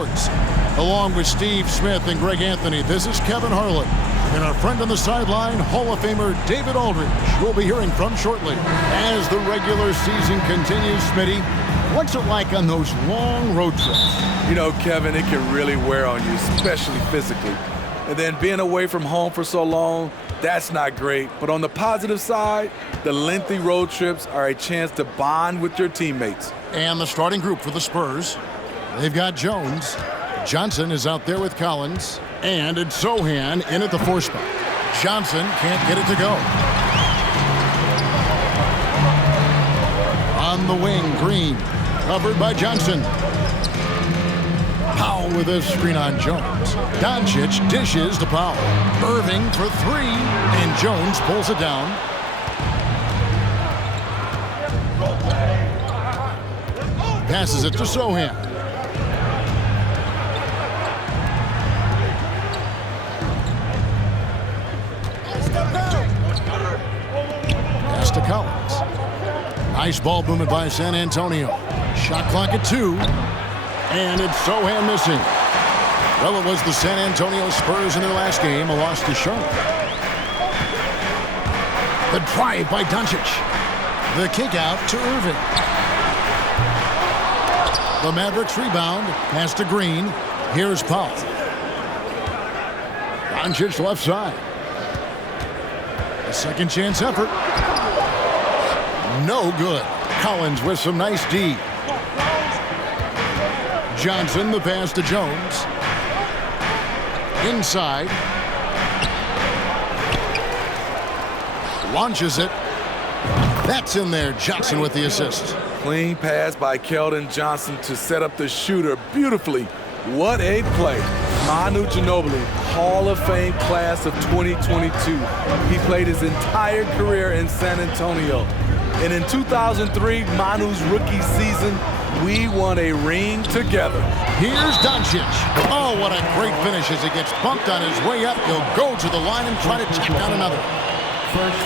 Sports. Along with Steve Smith and Greg Anthony, this is Kevin Harlan. And our friend on the sideline, Hall of Famer David Aldridge, we'll be hearing from shortly. As the regular season continues, Smitty, what's it like on those long road trips? You know, Kevin, it can really wear on you, especially physically. And then being away from home for so long, that's not great. But on the positive side, the lengthy road trips are a chance to bond with your teammates. And the starting group for the Spurs, they've got Jones. Johnson is out there with Collins. And it's Sohan in at the 4 spot. Johnson can't get it to go. On the wing, Green, covered by Johnson. Powell with a screen on Jones. Doncic dishes to Powell. Irving for 3, and Jones pulls it down. Passes it to Sohan. Pass to Collins. Nice ball movement by San Antonio. Shot clock at 2. And it's Sohan missing. Well, it was the San Antonio Spurs in their last game, a loss to Charlotte. The drive by Doncic. The kick out to Irving. The Mavericks rebound. Pass to Green. Here's Powell. Doncic left side. A second chance effort. No good. Collins with some nice D. Johnson, the pass to Jones. Inside. Launches it. That's in there. Johnson with the assist. Clean pass by Keldon Johnson to set up the shooter beautifully. What a play. Manu Ginobili, Hall of Fame class of 2022. He played his entire career in San Antonio. And in 2003, Manu's rookie season, we won a ring together. Here's Doncic. Oh, what a great finish as he gets bumped on his way up. He'll go to the line and try to check down another.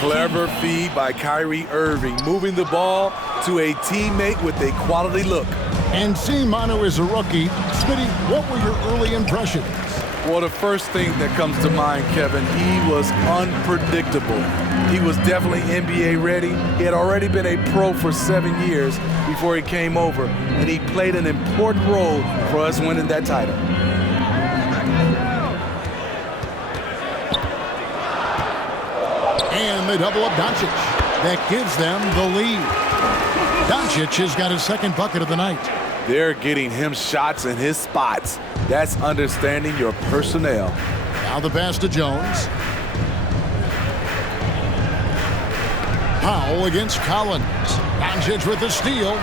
Clever feed by Kyrie Irving, moving the ball to a teammate with a quality look. And seeing Manu as a rookie, Smitty, what were your early impressions? Well, the first thing that comes to mind, Kevin, he was unpredictable. He was definitely NBA ready. He had already been a pro for 7 years before he came over, and he played an important role for us winning that title. And they double up Doncic. That gives them the lead. Doncic has got his second bucket of the night. They're getting him shots in his spots. That's understanding your personnel. Now the pass to Jones. Powell against Collins. Doncic with the steal.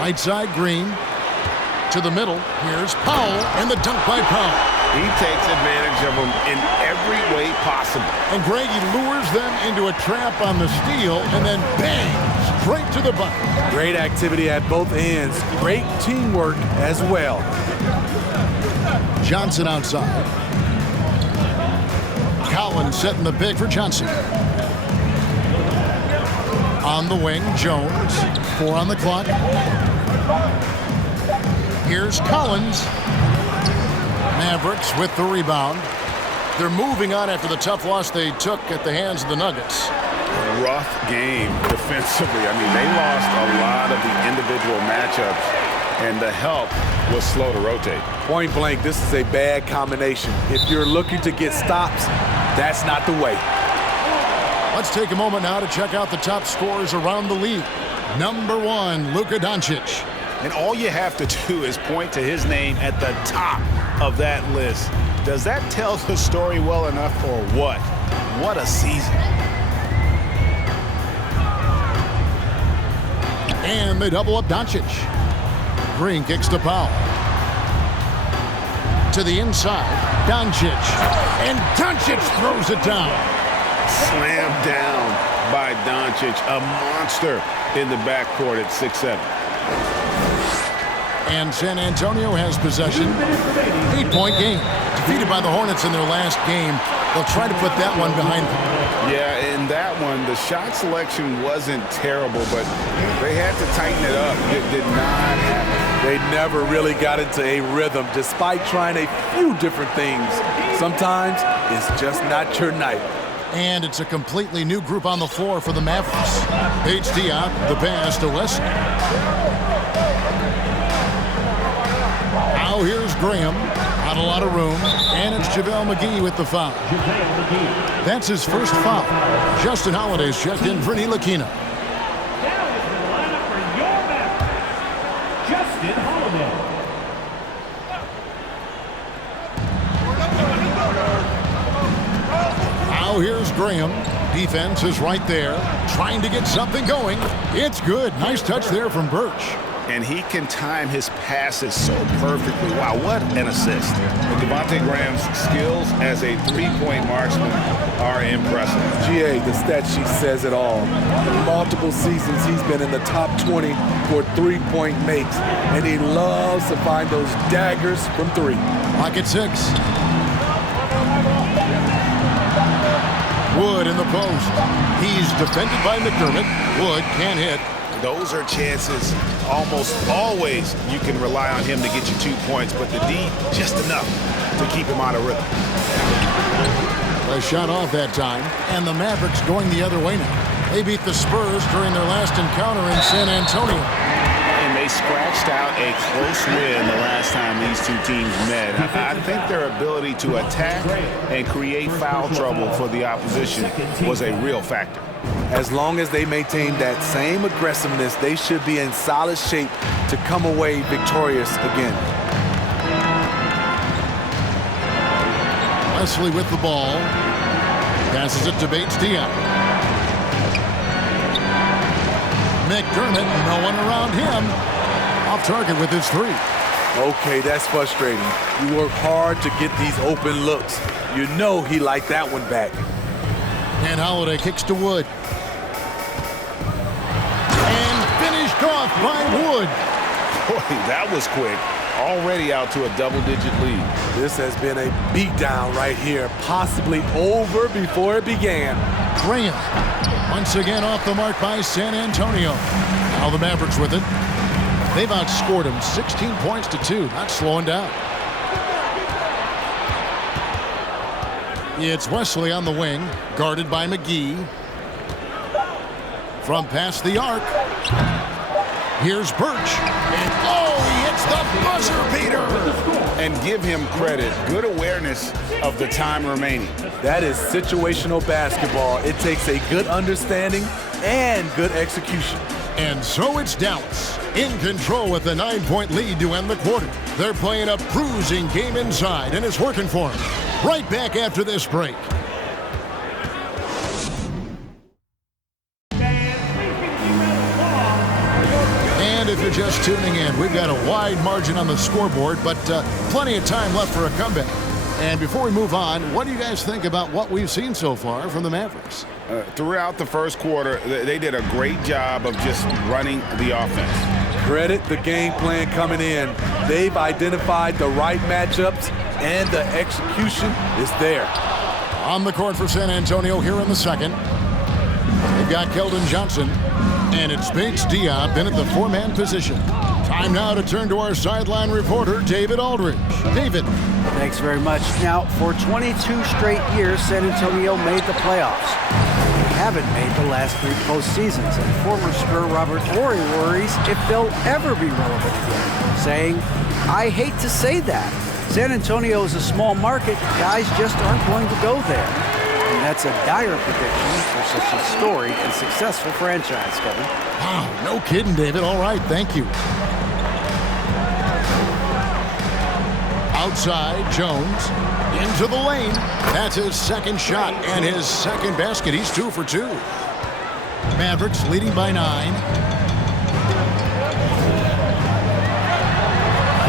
Right side, Green. To the middle. Here's Powell, and the dunk by Powell. He takes advantage of them in every way possible. And Greg, he lures them into a trap on the steal, and then bang, straight to the bucket. Great activity at both ends. Great teamwork as well. Johnson outside. Collins setting the pick for Johnson. On the wing, Jones. 4 on the clock. Here's Collins. Mavericks with the rebound. They're moving on after the tough loss they took at the hands of the Nuggets. Rough game defensively. I mean, they lost a lot of the individual matchups, and the help was slow to rotate. Point blank, this is a bad combination. If you're looking to get stops, that's not the way. Let's take a moment now to check out the top scorers around the league. Number 1, Luka Doncic. And all you have to do is point to his name at the top of that list. Does that tell the story well enough, or what? What a season. And they double up Doncic. Green kicks to Powell. To the inside, Doncic. And Doncic throws it down. Slammed down by Doncic, a monster in the backcourt at 6'7". And San Antonio has possession. 8-point game. Defeated by the Hornets in their last game. They'll try to put that one behind them. Yeah, in that one, the shot selection wasn't terrible, but they had to tighten it up. It did not happen. They never really got into a rhythm despite trying a few different things. Sometimes it's just not your night. And it's a completely new group on the floor for the Mavericks. Diop, the pass to Wesley. Now here's Graham. Not a lot of room. And it's JaVale McGee with the foul. That's his first foul. Justin Holiday's checked in for Ntilikina. Justin Holiday. Now here's Graham. Defense is right there, trying to get something going. It's good. Nice touch there from Birch. And he can time his passes so perfectly. Wow, what an assist. And Devontae Graham's skills as a three-point marksman are impressive. GA, the stat sheet says it all. In multiple seasons, he's been in the top 20 for three-point makes, and he loves to find those daggers from three. Pocket 6. Wood in the post. He's defended by McDermott. Wood can't hit. Those are chances almost always you can rely on him to get you 2 points, but the D, just enough to keep him out of rhythm. A shot off that time, and the Mavericks going the other way now. They beat the Spurs during their last encounter in San Antonio. And they scratched out a close win the last time these two teams met. I think their ability to attack and create foul trouble for the opposition was a real factor. As long as they maintain that same aggressiveness, they should be in solid shape to come away victorious again. Wesley with the ball. Passes it to Diop. McDermott, no one around him. Off target with his three. Okay, that's frustrating. You work hard to get these open looks. You know he liked that one back. And Holiday kicks to Wood. And finished off by Wood. Boy, that was quick. Already out to a double-digit lead. This has been a beatdown right here, possibly over before it began. Graham once again off the mark by San Antonio. Now the Mavericks with it. They've outscored him 16 points to 2, not slowing down. It's Wesley on the wing, guarded by McGee. From past the arc, here's Birch. And he hits the buzzer beater. And give him credit. Good awareness of the time remaining. That is situational basketball. It takes a good understanding and good execution. And so it's Dallas in control with a 9-point lead to end the quarter. They're playing a bruising game inside, and it's working for them. Right back after this break. And if you're just tuning in, we've got a wide margin on the scoreboard, but plenty of time left for a comeback. And before we move on, what do you guys think about what we've seen so far from the Mavericks? Throughout the first quarter, they did a great job of just running the offense. Credit the game plan coming in. They've identified the right matchups, and the execution is there. On the court for San Antonio here in the second. They've got Keldon Johnson, and it's Diop in at the four-man position. Time now to turn to our sideline reporter, David Aldridge. David. Thanks very much. Now, for 22 straight years, San Antonio made the playoffs. They haven't made the last 3 postseasons, and former Spur Robert Horry worries if they'll ever be relevant again, saying, "I hate to say that. San Antonio is a small market. Guys just aren't going to go there." And that's a dire prediction for such a storied and successful franchise, Kevin. Wow, no kidding, David. All right, thank you. Outside, Jones into the lane. That's his second shot and his second basket. He's 2 for 2. Mavericks leading by 9.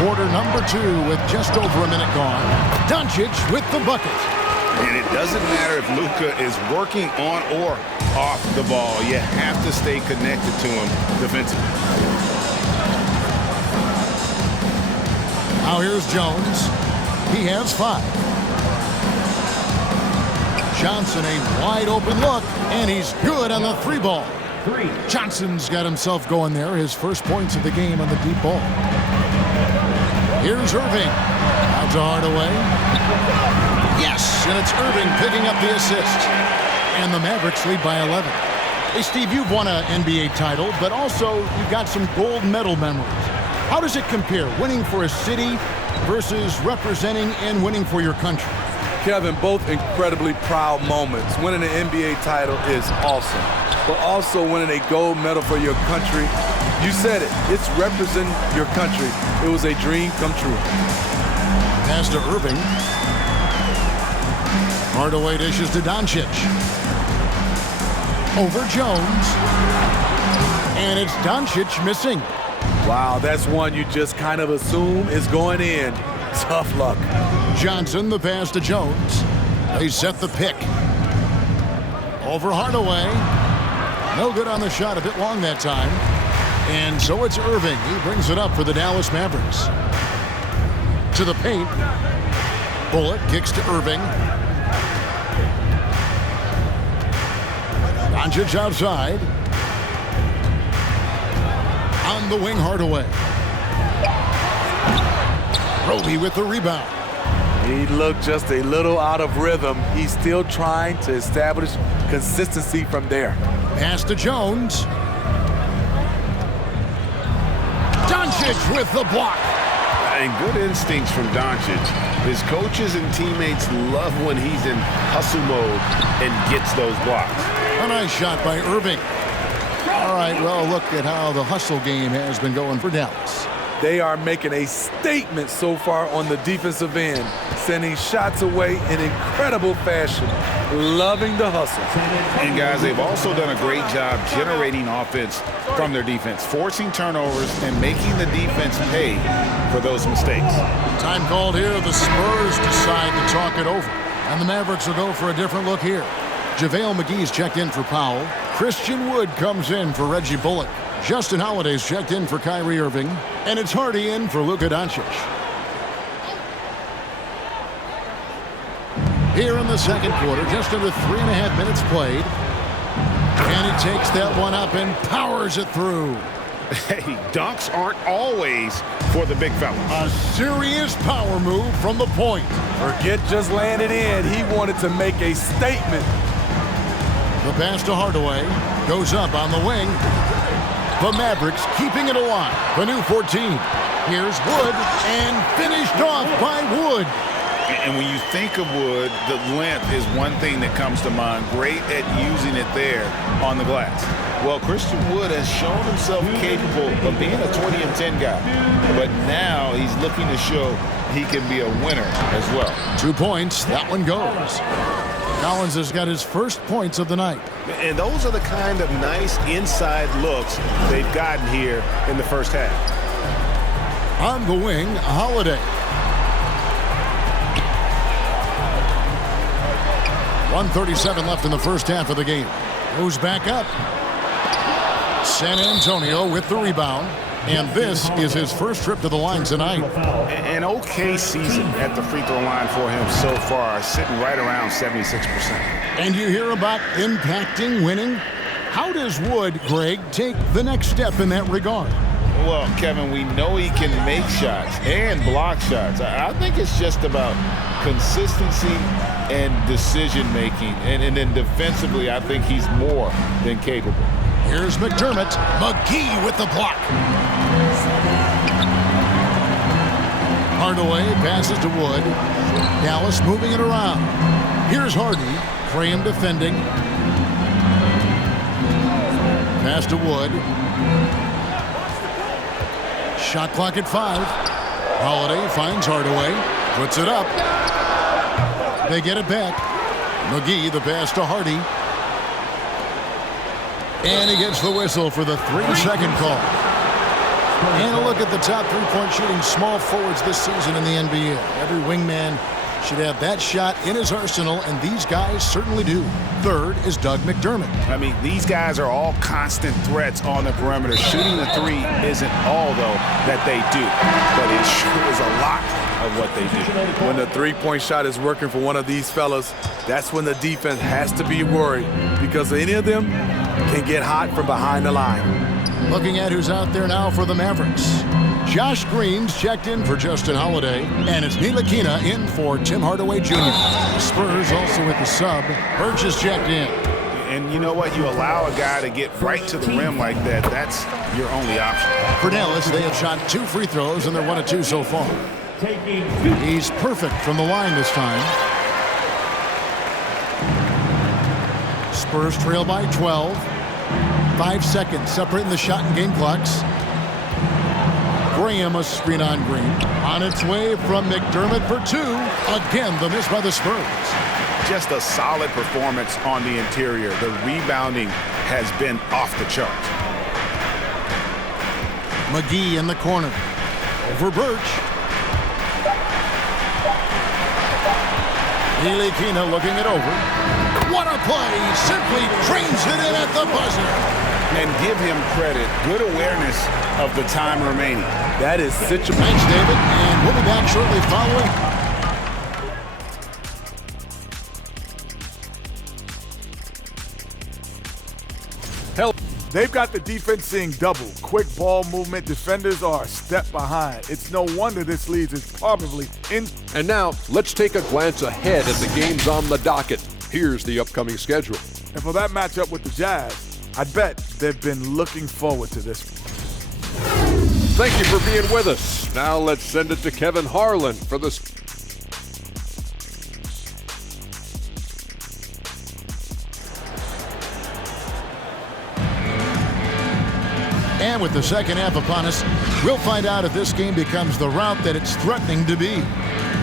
Quarter number 2 with just over a minute gone. Doncic with the bucket. And it doesn't matter if Luka is working on or off the ball. You have to stay connected to him defensively. Now here's Jones. He has 5. Johnson, a wide open look, and he's good on the 3 ball. Johnson's got himself going there. His first points of the game on the deep ball. Here's Irving. Out to Hardaway. Yes, and it's Irving picking up the assist. And the Mavericks lead by 11. Hey, Steve, you've won an NBA title, but also you've got some gold medal memories. How does it compare, winning for a city versus representing and winning for your country? Kevin, both incredibly proud moments. Winning an NBA title is awesome, but also winning a gold medal for your country, you said it, it's representing your country. It was a dream come true. Pass to Irving. Hardaway dishes to Doncic. Over Jones. And it's Doncic missing. Wow, that's one you just kind of assume is going in. Tough luck. Johnson, the pass to Jones. They set the pick. Over Hardaway. No good on the shot, a bit long that time. And so it's Irving. He brings it up for the Dallas Mavericks. To the paint. Bullock kicks to Irving. Doncic outside. On the wing, Hardaway. Roby with the rebound. He looked just a little out of rhythm. He's still trying to establish consistency from there. Pass to Jones. Doncic with the block. And good instincts from Doncic. His coaches and teammates love when he's in hustle mode and gets those blocks. A nice shot by Irving. All right, well, look at how the hustle game has been going for Dallas. They are making a statement so far on the defensive end, sending shots away in incredible fashion, loving the hustle. And guys, they've also done a great job generating offense from their defense, forcing turnovers and making the defense pay for those mistakes. Time called here. The Spurs decide to talk it over, and the Mavericks will go for a different look here. JaVale McGee's checked in for Powell. Christian Wood comes in for Reggie Bullock. Justin Holiday's checked in for Kyrie Irving. And it's Hardy in for Luka Doncic. Here in the second quarter, just under 3.5 minutes played. And he takes that one up and powers it through. Hey, dunks aren't always for the big fella. A serious power move from the point. Forget just laying it in. He wanted to make a statement. The pass to Hardaway goes up on the wing. The Mavericks keeping it alive. The new 14. Here's Wood and finished off by Wood. And when you think of Wood, the length is one thing that comes to mind. Great at using it there on the glass. Well, Christian Wood has shown himself capable of being a 20 and 10 guy. But now he's looking to show he can be a winner as well. 2 points. That one goes. Collins has got his first points of the night. And those are the kind of nice inside looks they've gotten here in the first half. On the wing, Holiday. 1:37 left in the first half of the game. Goes back up. San Antonio with the rebound. And this is his first trip to the line tonight. An okay season at the free throw line for him so far, sitting right around 76%. And you hear about impacting winning? How does Wood, Greg, take the next step in that regard? Well, Kevin, we know he can make shots and block shots. I think it's just about consistency and decision-making. And then defensively, I think he's more than capable. Here's McDermott. McGee with the block. Hardaway passes to Wood. Dallas moving it around. Here's Hardy. Graham defending. Pass to Wood. Shot clock at 5. Holiday finds Hardaway. Puts it up. They get it back. McGee, the pass to Hardy. And he gets the whistle for the 3-second call. And a look at the top three-point shooting small forwards this season in the NBA. Every wingman should have that shot in his arsenal, and these guys certainly do. Third is Doug McDermott. I mean, these guys are all constant threats on the perimeter. Shooting the three isn't all, though, that they do. But it sure is a lot of what they do. When the three-point shot is working for one of these fellas, that's when the defense has to be worried because any of them can get hot from behind the line. Looking at who's out there now for the Mavericks. Josh Green's checked in for Justin Holiday, and it's Ntilikina in for Tim Hardaway Jr. The Spurs also with the sub. Birch is checked in. And you know what? You allow a guy to get right to the rim like that, that's your only option. For Dallas, they have shot 2 free throws, and they're 1 of 2 so far. He's perfect from the line this time. Spurs trail by 12. 5 seconds separating the shot and game clocks. Graham a screen on Green. On its way from McDermott for 2. Again, the miss by the Spurs. Just a solid performance on the interior. The rebounding has been off the charts. McGee in the corner. Over Birch. Ntilikina looking it over. What a play! Simply trains it in at the buzzer. And give him credit. Good awareness of the time remaining. That is such a... Thanks, David. And we'll be back shortly following. They've got the defense seeing double. Quick ball movement. Defenders are a step behind. It's no wonder this lead is probably in. And now, let's take a glance ahead at the games on the docket. Here's the upcoming schedule. And for that matchup with the Jazz, I bet they've been looking forward to this one. Thank you for being with us. Now let's send it to Kevin Harlan for the... And with the second half upon us, we'll find out if this game becomes the route that it's threatening to be.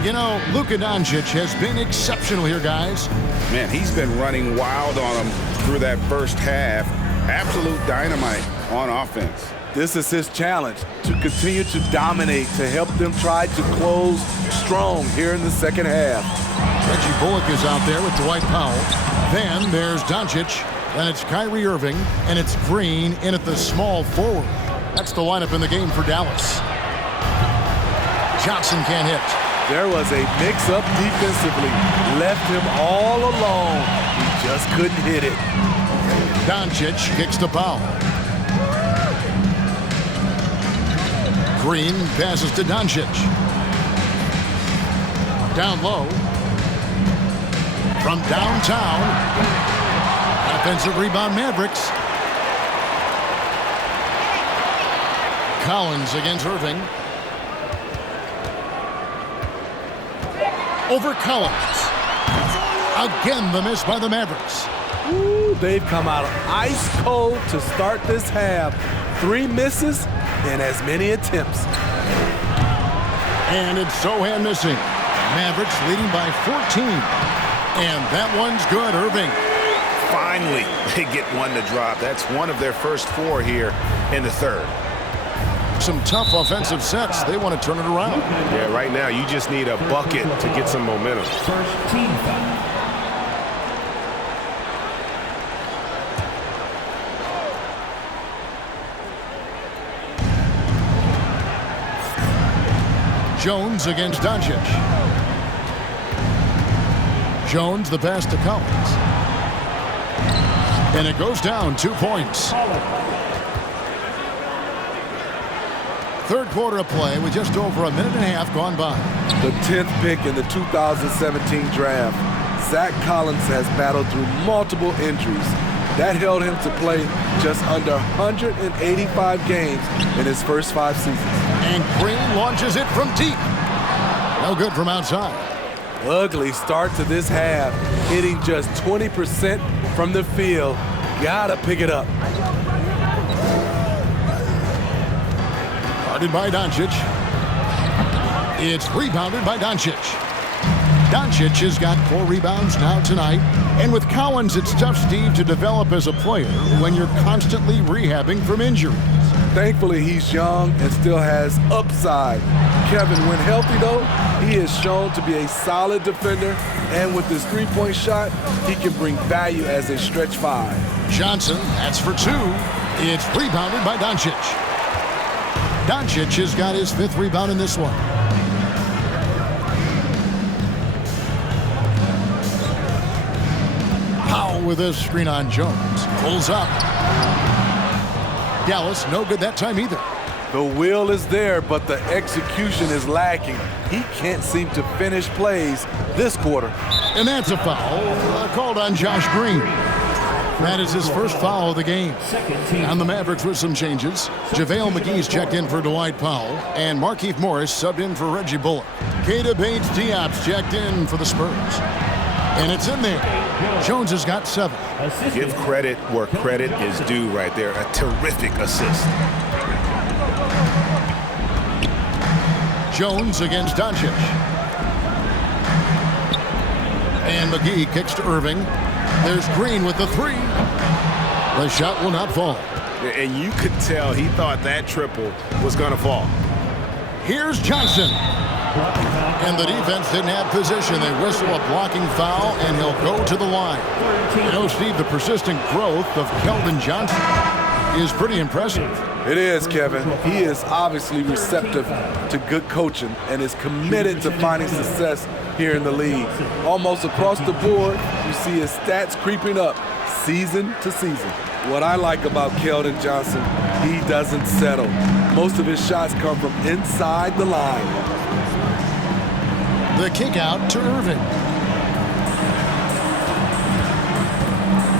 You know, Luka Doncic has been exceptional here, guys. Man, he's been running wild on them through that first half. Absolute dynamite on offense. This is his challenge, to continue to dominate, to help them try to close strong here in the second half. Reggie Bullock is out there with Dwight Powell. Then there's Doncic. Then it's Kyrie Irving, and it's Green in at the small forward. That's the lineup in the game for Dallas. Johnson can't hit. There was a mix-up defensively. Left him all alone. He just couldn't hit it. Doncic kicks to Powell. Green passes to Doncic. Down low. From downtown. Offensive rebound, Mavericks. Collins against Irving. Over Collins. Again, the miss by the Mavericks. Ooh, they've come out ice cold to start this half. 3 misses and as many attempts. And it's Sohan missing. Mavericks leading by 14. And that one's good, Irving. Finally, they get one to drop. That's one of their first 4 here in the third. Some tough offensive sets. They want to turn it around. Yeah, right now you just need a bucket to get some momentum. First team foul. Jones against Doncic. Jones, the pass to Collins. And it goes down 2 points. Third quarter of play with just over a minute and a half gone by. The 10th pick in the 2017 draft. Zach Collins has battled through multiple injuries. That held him to play just under 185 games in his first 5 seasons. And Green launches it from deep. No good from outside. Ugly start to this half, hitting just 20% from the field. Gotta pick it up. Guarded by Doncic. It's rebounded by Doncic. Doncic has got 4 rebounds now tonight. And with Collins, it's tough, Steve, to develop as a player when you're constantly rehabbing from injuries. Thankfully, he's young and still has upside. Kevin, when healthy, though, he is shown to be a solid defender. And with his three-point shot, he can bring value as a stretch 5. Johnson, that's for 2. It's rebounded by Doncic. Doncic has got his 5th rebound in this one. with this screen on Jones. Pulls up. Dallas, no good that time either. The will is there, but the execution is lacking. He can't seem to finish plays this quarter. And that's a foul called on Josh Green. That is his first foul of the game. On the Mavericks with some changes. JaVale McGee's checked in for Dwight Powell, and Markieff Morris subbed in for Reggie Bullock. Keita Bates-Diop's checked in for the Spurs. And it's in there. Jones has got 7. Give credit where credit is due right there. A terrific assist. Jones against Doncic. And McGee kicks to Irving. There's Green with the 3. The shot will not fall. And you could tell he thought that triple was going to fall. Here's Johnson. And the defense didn't have position. They whistle a blocking foul, and he'll go to the line. You know, Steve, the persistent growth of Keldon Johnson is pretty impressive. It is, Kevin. He is obviously receptive to good coaching and is committed to finding success here in the league. Almost across the board, you see his stats creeping up season to season. What I like about Keldon Johnson, he doesn't settle. Most of his shots come from inside the line. The kick out to Irving.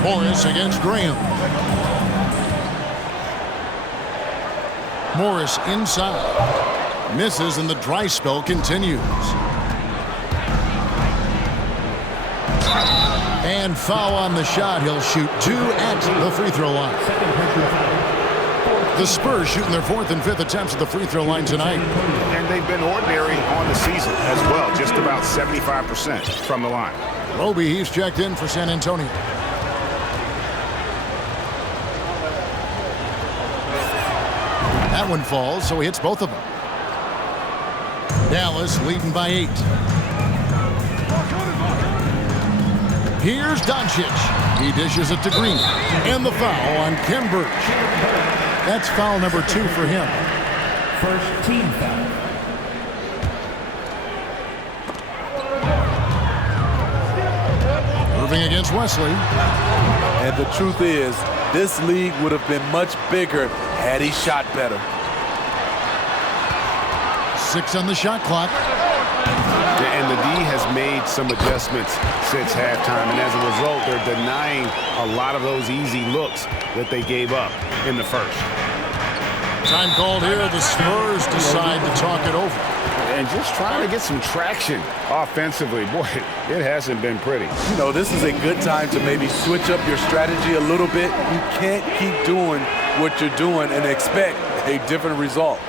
Morris against Graham. Morris inside. Misses, and the dry spell continues. And foul on the shot. He'll shoot 2 at the free throw line. The Spurs shooting their 4th and 5th attempts at the free throw line tonight. And they've been ordinary on the season as well. Just about 75% from the line. Roby, he's checked in for San Antonio. That one falls, so he hits both of them. Dallas leading by 8. Here's Doncic. He dishes it to Green. And the foul on Khem Birch. That's foul number 2 for him. First team foul. Irving against Wesley. And the truth is, this league would have been much bigger had he shot better. 6 on the shot clock. And the D has made some adjustments since halftime, and as a result, they're denying a lot of those easy looks that they gave up in the first. Time called here. The Spurs decide to talk it over. And just trying to get some traction offensively. Boy, it hasn't been pretty. You know, this is a good time to maybe switch up your strategy a little bit. You can't keep doing what you're doing and expect a different result.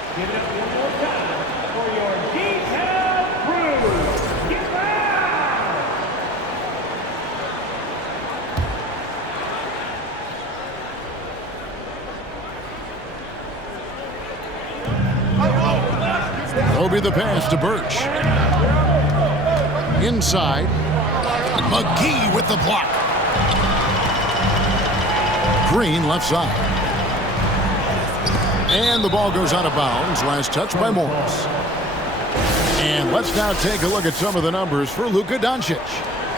Roby the pass to Birch. Inside. McGee with the block. Green left side. And the ball goes out of bounds. Last touch by Morris. And let's now take a look at some of the numbers for Luka Doncic.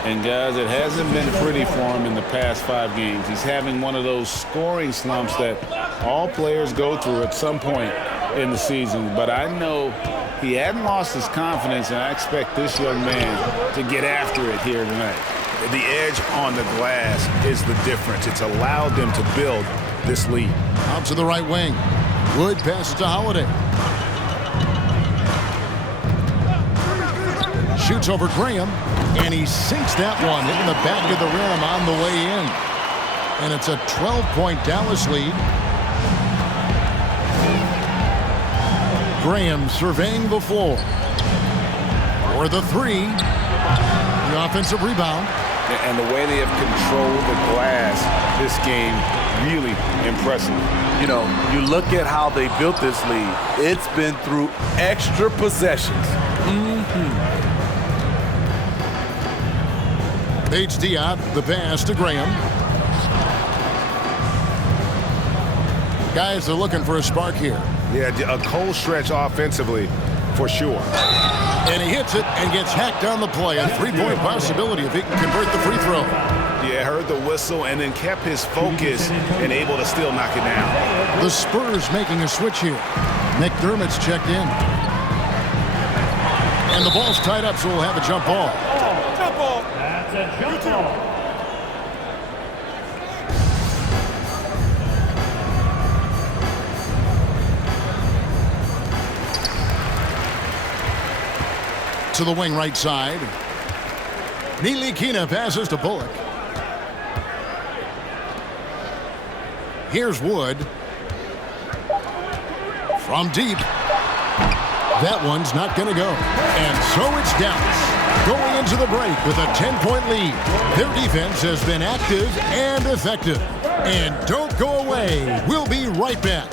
And guys, it hasn't been pretty for him in the past 5 games. He's having one of those scoring slumps that all players go through at some point in the season. But I know he hadn't lost his confidence, and I expect this young man to get after it here tonight. The edge on the glass is the difference. It's allowed them to build this lead. Out to the right wing. Wood passes to Holiday. Shoots over Graham, and he sinks that one, hitting the back of the rim on the way in. And it's a 12-point Dallas lead. Graham surveying the floor. For the 3. The offensive rebound. And the way they have controlled the glass this game, really impressive. You know, you look at how they built this lead. It's been through extra possessions. Bates-Diop, the pass to Graham. Guys are looking for a spark here. Yeah, a cold stretch offensively for sure. And he hits it and gets hacked on the play. A three-point possibility if he can convert the free throw. Yeah, heard the whistle and then kept his focus and able to still knock it down. The Spurs making a switch here. McDermott's checked in. And the ball's tied up, so we'll have a jump ball. Jump ball. That's a jump ball. To the wing right side. Nilikina passes to Bullock. Here's Wood. From deep. That one's not going to go. And so it's Dallas going into the break with a 10-point lead. Their defense has been active and effective. And don't go away. We'll be right back.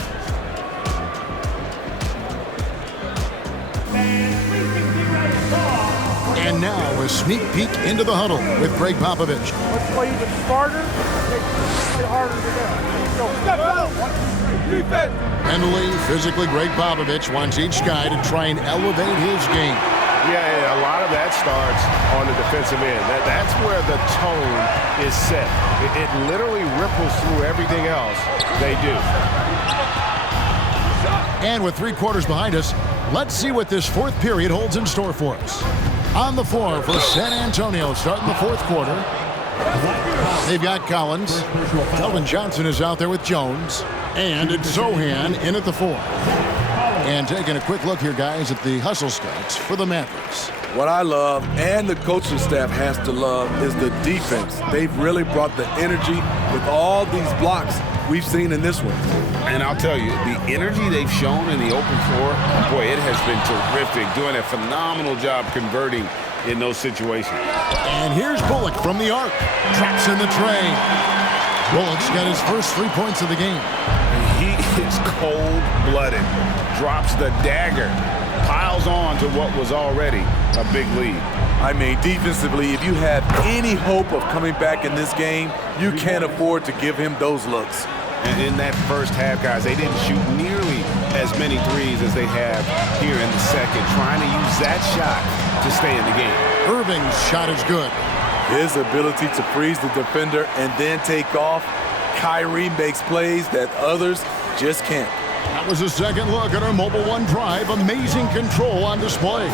And now a sneak peek into the huddle with Greg Popovich. Let's play even smarter. Play harder today. So step out. 1, 2, 3. Defense. Mentally, physically, Greg Popovich wants each guy to try and elevate his game. Yeah, a lot of that starts on the defensive end. That's where the tone is set. It literally ripples through everything else they do. And with 3 quarters behind us, let's see what this fourth period holds in store for us. On the floor for San Antonio, starting the fourth quarter. They've got Collins. Kelvin Johnson is out there with Jones. And it's Zohan in at the 4. And taking a quick look here, guys, at the hustle stats for the Mavericks. What I love, and the coaching staff has to love, is the defense. They've really brought the energy with all these blocks we've seen in this one. And I'll tell you, the energy they've shown in the open floor, boy, it has been terrific, doing a phenomenal job converting in those situations. And here's Bullock from the arc. Traps in the tray. Bullock's got his first 3 points of the game. He is cold-blooded, drops the dagger, piles on to what was already a big lead. I mean, defensively, if you have any hope of coming back in this game, you can't afford to give him those looks. And in that first half, guys, they didn't shoot nearly as many threes as they have here in the second, trying to use that shot to stay in the game. Irving's shot is good. His ability to freeze the defender and then take off. Kyrie makes plays that others just can't. That was a second look at our Mobile One drive. Amazing control on display.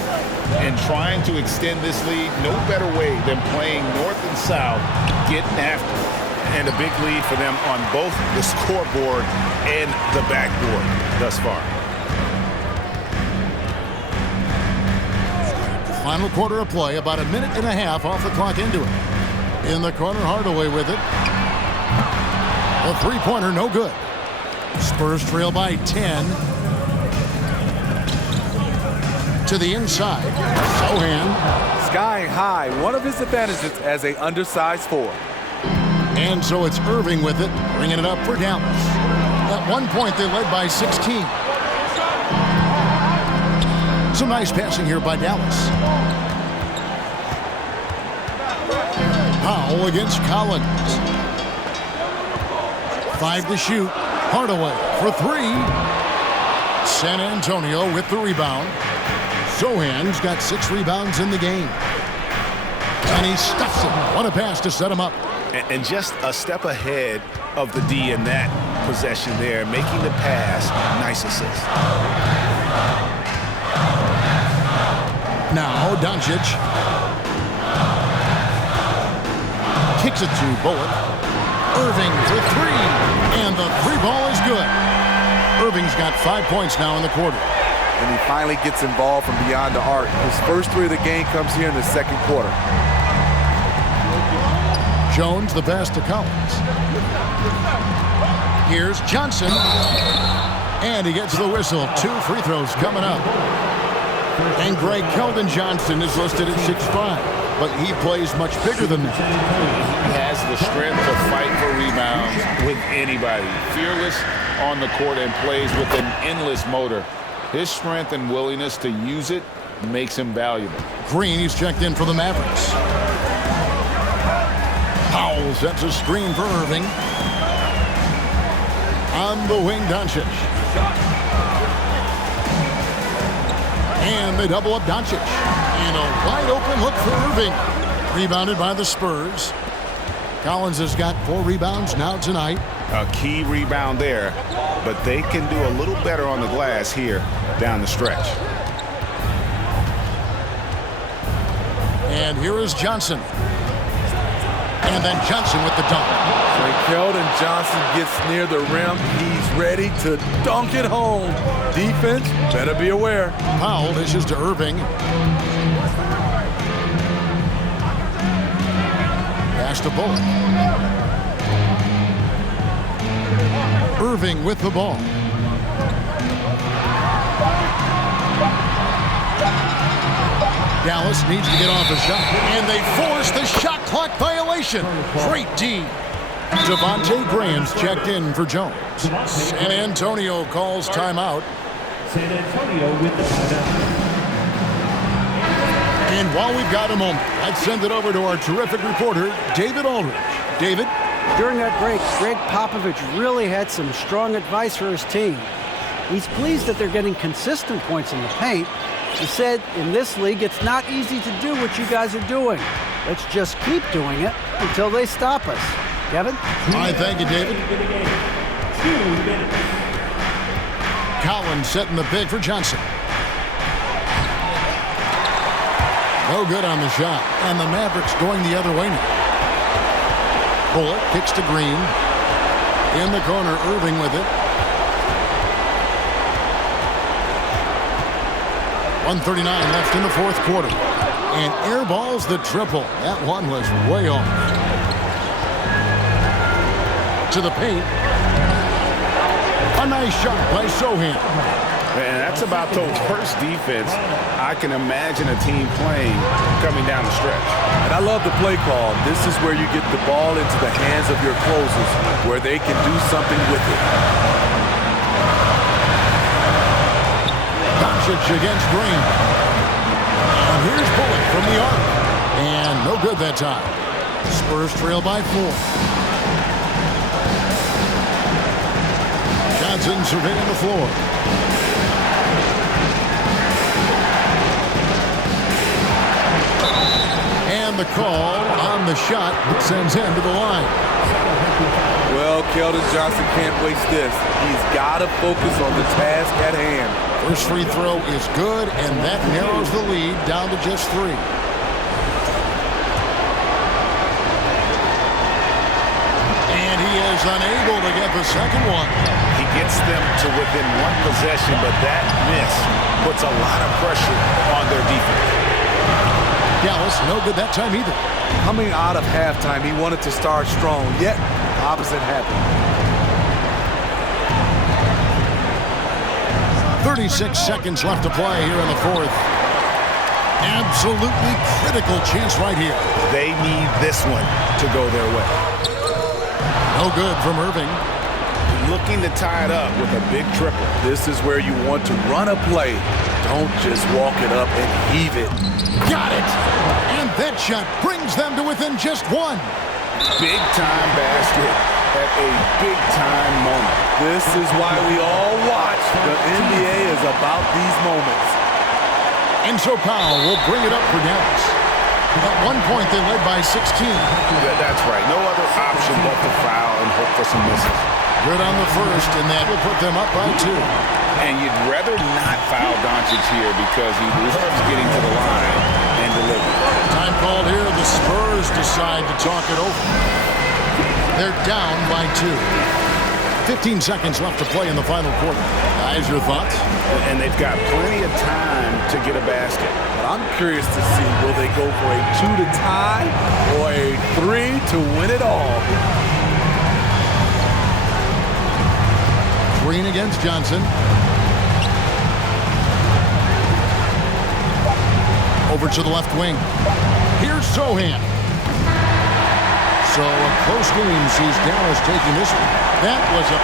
And trying to extend this lead, no better way than playing north and south, getting after it. And a big lead for them on both the scoreboard and the backboard thus far. Final quarter of play, about a minute and a half off the clock into it. In the corner, Hardaway with it. A three-pointer, no good. Spurs trail by 10. To the inside. Zohan. Sky high, one of his advantages as an undersized forward. And so it's Irving with it, bringing it up for Dallas. At one point, they led by 16. Some nice passing here by Dallas. Powell against Collins. 5 to shoot. Hardaway for 3. San Antonio with the rebound. Zohan's got 6 rebounds in the game. And he stuffs it. What a pass to set him up. And just a step ahead of the D in that possession there, making the pass. Nice assist. Now Doncic kicks it to Bullock. Irving for 3. And the 3 ball is good. Irving's got 5 points now in the quarter. And he finally gets involved from beyond the arc. His first 3 of the game comes here in the second quarter. Jones the pass to Collins. Here's Johnson. And he gets the whistle. 2 free throws coming up. And Greg, Kelvin Johnson is listed at 6'5", but he plays much bigger than that. He has the strength to fight for rebounds with anybody. Fearless on the court and plays with an endless motor. His strength and willingness to use it makes him valuable. Green, he's checked in for the Mavericks. Powell sets a screen for Irving. On the wing, Doncic. And they double up Doncic. And a wide open look for Irving. Rebounded by the Spurs. Collins has got 4 rebounds now tonight. A key rebound there, but they can do a little better on the glass here down the stretch. And here is Johnson. And then Johnson with the dunk. When Keldon Johnson gets near the rim, he's ready to dunk it home. Defense, better be aware. Powell dishes to Irving. Pass to Bullock. Irving with the ball. Dallas needs to get off a shot. And they force the shot clock violation. Great D. Devontae Graham's checked in for Jones. San Antonio calls timeout. San Antonio with the timeout. And while we've got a moment, let's send it over to our terrific reporter, David Aldridge. David? During that break, Greg Popovich really had some strong advice for his team. He's pleased that they're getting consistent points in the paint. He said, in this league, it's not easy to do what you guys are doing. Let's just keep doing it until they stop us. Kevin? All right, thank you, David. 2 minutes. Collins setting the pick for Johnson. No good on the shot. And the Mavericks going the other way now. Bullock kicks to Green. In the corner, Irving with it. 1:39 left in the fourth quarter. And airballs the triple. That one was way off. To the paint. A nice shot by Sohan. And that's about the worst defense I can imagine a team playing coming down the stretch. And I love the play call. This is where you get the ball into the hands of your closers, where they can do something with it. Doncic against Green. And here's Bullock from the arc. And no good that time. Spurs trail by 4. Johnson surveying the floor. And the call on the shot that sends him to the line. Well, Keldon Johnson can't waste this. He's got to focus on the task at hand. First free throw is good, and that narrows the lead down to just 3. And he is unable to get the second one. He gets them to within 1 possession, but that miss puts a lot of pressure on their defense. Dallas, no good that time either. Coming out of halftime, he wanted to start strong, yet opposite happened. 36 seconds left to play here in the fourth. Absolutely critical chance right here. They need this one to go their way. No good from Irving. Looking to tie it up with a big triple. This is where you want to run a play. Don't just walk it up and heave it. Got it! And that shot brings them to within just 1. Big-time basket at a big-time moment. This is why we all watch. The NBA is about these moments. And so Powell will bring it up for Dallas. At one point, they led by 16. That's right. No other option but to foul and hope for some misses. Good on the first, and that will put them up by 2. And you'd rather not foul Doncic here because he loves getting to the line and delivering. Time called here. The Spurs decide to talk it over. They're down by 2. 15 seconds left to play in the final quarter. Guys, your thoughts? And they've got plenty of time to get a basket. But I'm curious to see, will they go for a 2 to tie or a 3 to win it all? Green against Johnson. Over to the left wing. Here's Sohan. So a close game sees Dallas taking this one. That was a